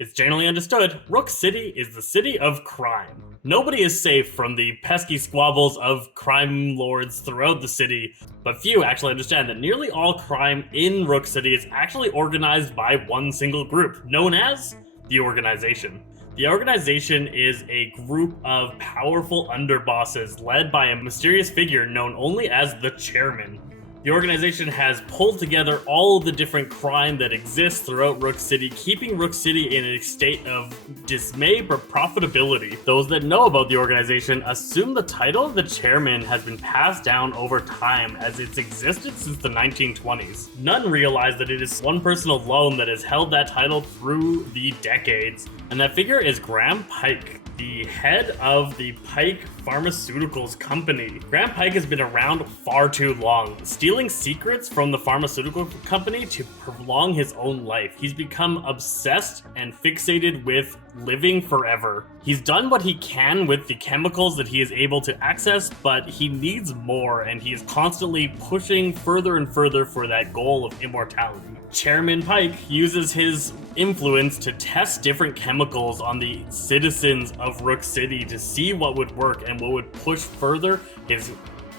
It's generally understood, Rook City is the city of crime. Nobody is safe from the pesky squabbles of crime lords throughout the city, but few actually understand that nearly all crime in Rook City is actually organized by one single group, known as the Organization. The Organization is a group of powerful underbosses led by a mysterious figure known only as the Chairman. The organization has pulled together all of the different crime that exists throughout Rook City, keeping Rook City in a state of dismay but profitability. Those that know about the organization assume the title of the chairman has been passed down over time as it's existed since the 1920s. None realize that it is one person alone that has held that title through the decades, and that figure is Graham Pike, the head of the Pike Pharmaceuticals Company. Graham Pike has been around far too long, stealing secrets from the pharmaceutical company to prolong his own life. He's become obsessed and fixated with living forever. He's done what he can with the chemicals that he is able to access, but he needs more, and he is constantly pushing further and further for that goal of immortality. Chairman Pike uses his influence to test different chemicals on the citizens of Rook City to see what would work and what would push further his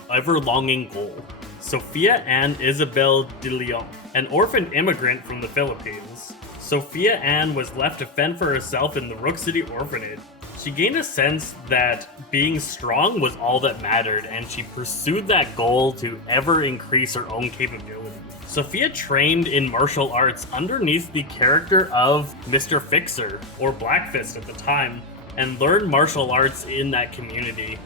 ever-longing goal. Sophia Ann Isabel de Leon, an orphan immigrant from the Philippines. Sophia Ann was left to fend for herself in the Rook City orphanage. She gained a sense that being strong was all that mattered, and she pursued that goal to ever increase her own capability. Sophia trained in martial arts underneath the character of Mr. Fixer, or Blackfist at the time, and learned martial arts in that community.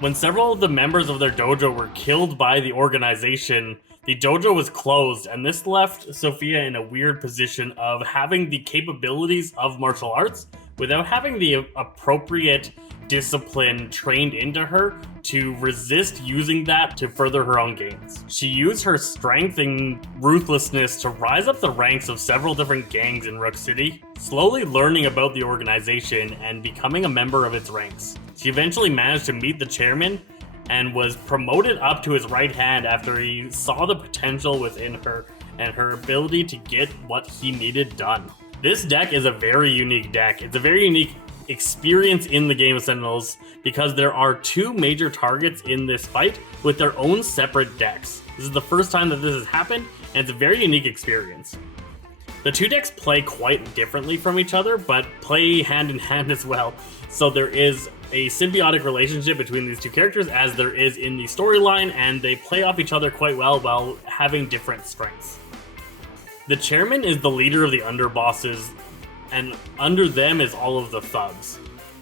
When several of the members of their dojo were killed by the organization, the dojo was closed, and this left Sophia in a weird position of having the capabilities of martial arts without having the appropriate discipline trained into her to resist using that to further her own gains. She used her strength and ruthlessness to rise up the ranks of several different gangs in Rook City, slowly learning about the organization and becoming a member of its ranks. She eventually managed to meet the chairman and was promoted up to his right hand after he saw the potential within her and her ability to get what he needed done. This deck is a very unique deck. It's a very unique experience in the game of Sentinels because there are two major targets in this fight with their own separate decks. This is the first time that this has happened, and it's a very unique experience. The two decks play quite differently from each other, but play hand in hand as well. So there is a symbiotic relationship between these two characters as there is in the storyline, and they play off each other quite well while having different strengths. The chairman is the leader of the underbosses, and under them is all of the thugs.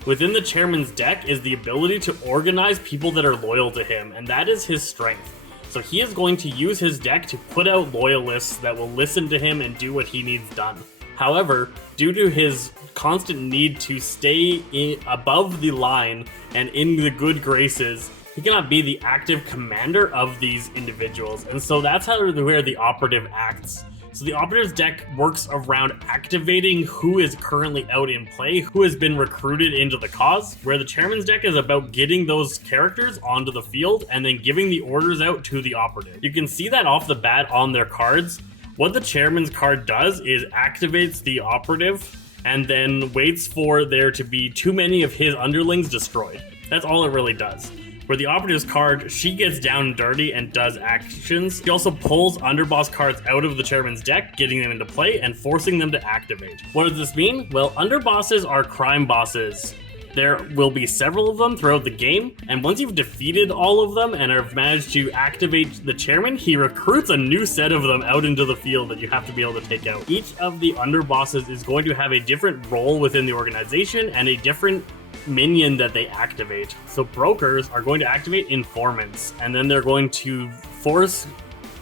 Within the chairman's deck is the ability to organize people that are loyal to him, and that is his strength. So he is going to use his deck to put out loyalists that will listen to him and do what he needs done. However, due to his constant need to stay above the line and in the good graces, he cannot be the active commander of these individuals, and so that's where the operative acts. So the operative's deck works around activating who is currently out in play, who has been recruited into the cause, where the chairman's deck is about getting those characters onto the field and then giving the orders out to the operative. You can see that off the bat on their cards. What the chairman's card does is activates the operative and then waits for there to be too many of his underlings destroyed. That's all it really does. Where the operative's card, she gets down and dirty and does actions. She also pulls underboss cards out of the chairman's deck, getting them into play and forcing them to activate. What does this mean? Well, underbosses are crime bosses. There will be several of them throughout the game, and once you've defeated all of them and have managed to activate the chairman, he recruits a new set of them out into the field that you have to be able to take out. Each of the underbosses is going to have a different role within the organization and a different minion that they activate. So brokers are going to activate informants, and then they're going to force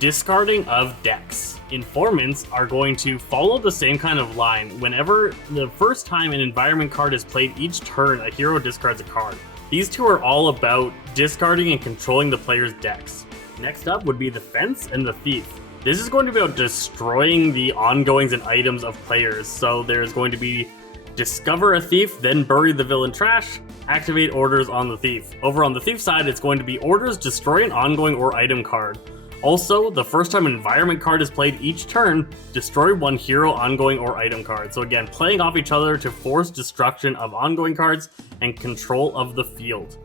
discarding of decks. Informants are going to follow the same kind of line. Whenever the first time an environment card is played each turn, a hero discards a card. These two are all about discarding and controlling the player's decks. Next up would be the fence and the thief. This is going to be about destroying the ongoings and items of players. So there's going to be discover a thief, then bury the villain trash, activate orders on the thief. Over on the thief side, it's going to be orders, destroy an ongoing or item card. Also, the first time an environment card is played each turn, destroy one hero, ongoing, or item card. So again, playing off each other to force destruction of ongoing cards and control of the field.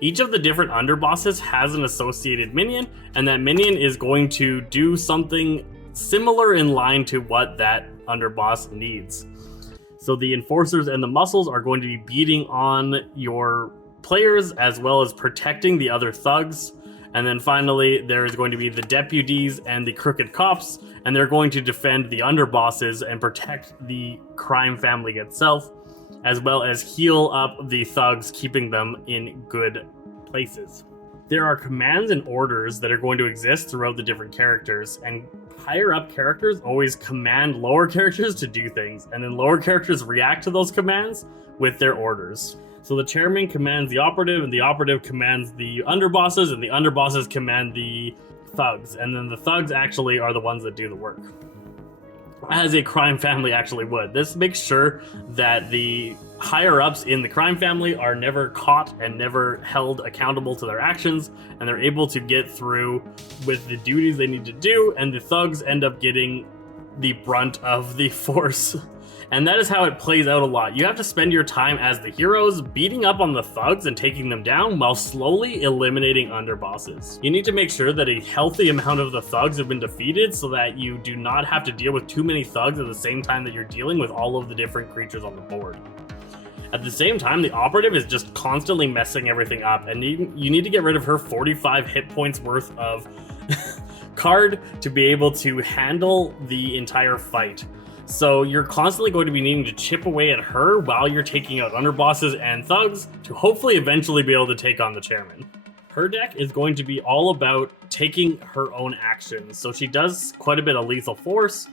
Each of the different underbosses has an associated minion, and that minion is going to do something similar in line to what that underboss needs. So the enforcers and the muscles are going to be beating on your players as well as protecting the other thugs. And then finally, there is going to be the deputies and the crooked cops, and they're going to defend the underbosses and protect the crime family itself, as well as heal up the thugs, keeping them in good places. There are commands and orders that are going to exist throughout the different characters, and higher up characters always command lower characters to do things, and then lower characters react to those commands with their orders. So the chairman commands the operative, and the operative commands the underbosses, and the underbosses command the thugs, and then the thugs actually are the ones that do the work, as a crime family actually would. This makes sure that the higher ups in the crime family are never caught and never held accountable to their actions, and they're able to get through with the duties they need to do, and the thugs end up getting the brunt of the force. And that is how it plays out a lot. You have to spend your time as the heroes beating up on the thugs and taking them down while slowly eliminating underbosses. You need to make sure that a healthy amount of the thugs have been defeated so that you do not have to deal with too many thugs at the same time that you're dealing with all of the different creatures on the board. At the same time, the operative is just constantly messing everything up, and you need to get rid of her 45 hit points worth of card to be able to handle the entire fight. So you're constantly going to be needing to chip away at her while you're taking out underbosses and thugs to hopefully eventually be able to take on the chairman. Her deck is going to be all about taking her own actions. So she does quite a bit of lethal force.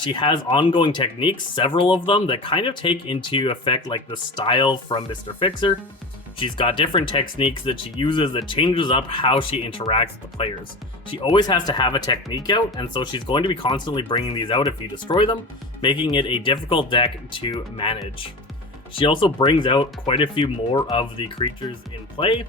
She has ongoing techniques, several of them, that kind of take into effect like the style from Mr. Fixer. She's got different techniques that she uses that changes up how she interacts with the players. She always has to have a technique out, and so she's going to be constantly bringing these out if you destroy them, making it a difficult deck to manage. She also brings out quite a few more of the creatures in play,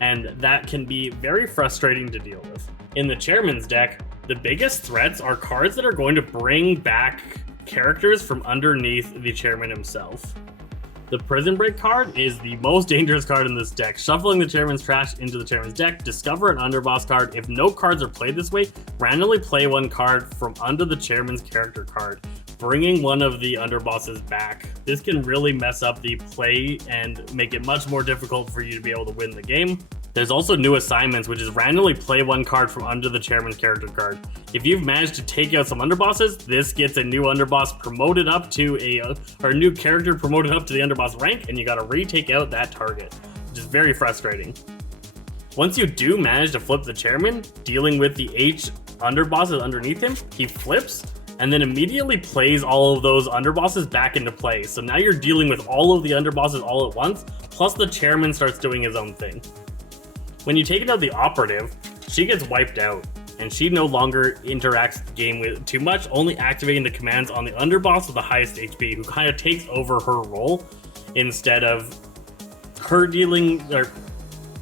and that can be very frustrating to deal with. In the Chairman's deck, the biggest threats are cards that are going to bring back characters from underneath the Chairman himself. The Prison Break card is the most dangerous card in this deck. Shuffling the Chairman's trash into the Chairman's deck, discover an underboss card. If no cards are played this way, randomly play one card from under the Chairman's character card, bringing one of the underbosses back. This can really mess up the play and make it much more difficult for you to be able to win the game. There's also new assignments, which is randomly play one card from under the Chairman's character card. If you've managed to take out some underbosses, this gets a new underboss promoted up to a new character promoted up to the underboss rank, and you gotta retake out that target, which is very frustrating. Once you do manage to flip the Chairman, dealing with the H underbosses underneath him, he flips and then immediately plays all of those underbosses back into play. So now you're dealing with all of the underbosses all at once, plus the Chairman starts doing his own thing. When you take out the operative, she gets wiped out, and she no longer interacts with the game with too much, only activating the commands on the underboss with the highest HP, who kind of takes over her role instead of her dealing, or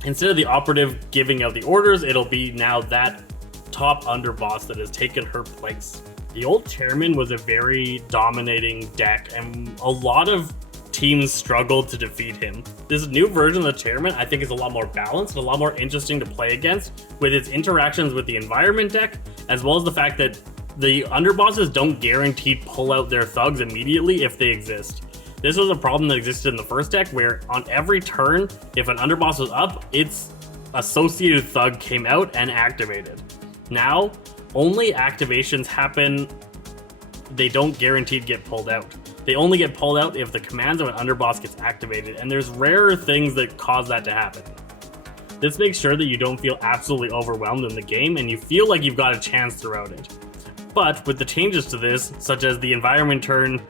instead of the operative giving out the orders, it'll be now that top underboss that has taken her place. The old Chairman was a very dominating deck, and a lot of teams struggled to defeat him. This new version of the Chairman, I think, is a lot more balanced and a lot more interesting to play against, with its interactions with the environment deck, as well as the fact that the underbosses don't guaranteed pull out their thugs immediately if they exist. This was a problem that existed in the first deck, where on every turn, if an underboss was up, its associated thug came out and activated. Now, only activations happen, they don't guaranteed get pulled out. They only get pulled out if the commands of an underboss gets activated, and there's rarer things that cause that to happen. This makes sure that you don't feel absolutely overwhelmed in the game, and you feel like you've got a chance throughout it. But with the changes to this, such as the environment turn,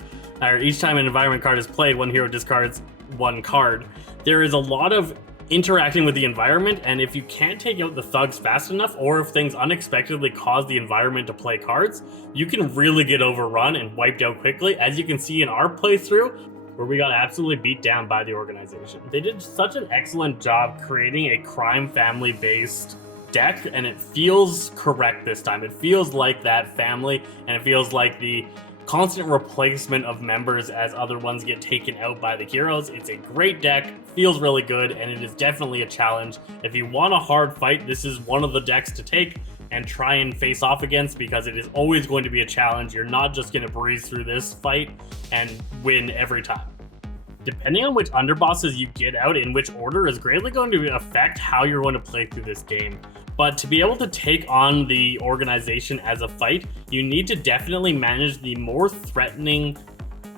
or each time an environment card is played, one hero discards one card, there is a lot of interacting with the environment, and if you can't take out the thugs fast enough, or if things unexpectedly cause the environment to play cards, you can really get overrun and wiped out quickly, as you can see in our playthrough, where we got absolutely beat down by the organization. They did such an excellent job creating a crime family based deck, and it feels correct this time. It feels like that family, and it feels like the constant replacement of members as other ones get taken out by the heroes. It's a great deck, feels really good, and it is definitely a challenge. If you want a hard fight, this is one of the decks to take and try and face off against, because it is always going to be a challenge. You're not just going to breeze through this fight and win every time. Depending on which underbosses you get out in which order is greatly going to affect how you're going to play through this game. But to be able to take on the organization as a fight, you need to definitely manage the more threatening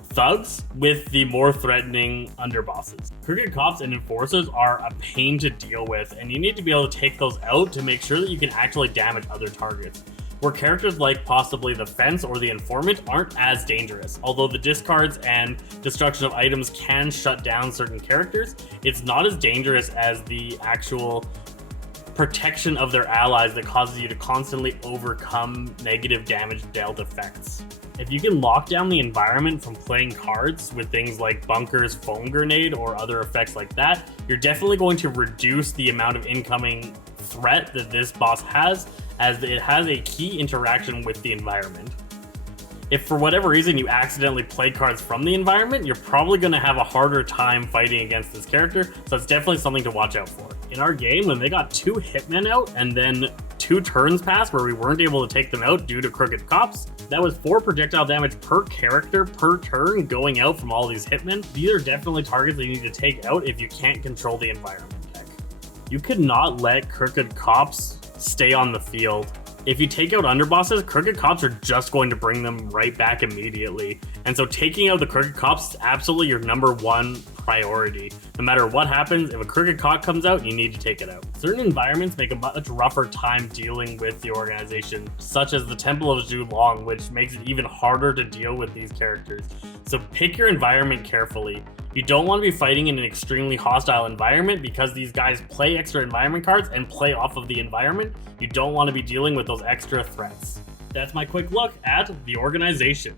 thugs with the more threatening underbosses. Crooked Cops and Enforcers are a pain to deal with, and you need to be able to take those out to make sure that you can actually damage other targets. Where characters like possibly the Fence or the Informant aren't as dangerous. Although the discards and destruction of items can shut down certain characters, it's not as dangerous as the actual protection of their allies that causes you to constantly overcome negative damage dealt effects. If you can lock down the environment from playing cards with things like bunkers, foam grenade, or other effects like that, you're definitely going to reduce the amount of incoming threat that this boss has, as it has a key interaction with the environment. If for whatever reason you accidentally play cards from the environment, you're probably going to have a harder time fighting against this character, so it's definitely something to watch out for. In our game, when they got 2 hitmen out and then 2 turns passed where we weren't able to take them out due to Crooked Cops, that was 4 projectile damage per character per turn going out from all these hitmen. These are definitely targets that you need to take out if you can't control the environment deck. You could not let Crooked Cops stay on the field. If you take out underbosses, Crooked Cops are just going to bring them right back immediately. And so taking out the Crooked Cops is absolutely your #1 priority. No matter what happens, if a Crooked Cop comes out, you need to take it out. Certain environments make a much rougher time dealing with the organization, such as the Temple of Zhulong, which makes it even harder to deal with these characters. So pick your environment carefully. You don't want to be fighting in an extremely hostile environment, because these guys play extra environment cards and play off of the environment. You don't want to be dealing with those extra threats. That's my quick look at the organization.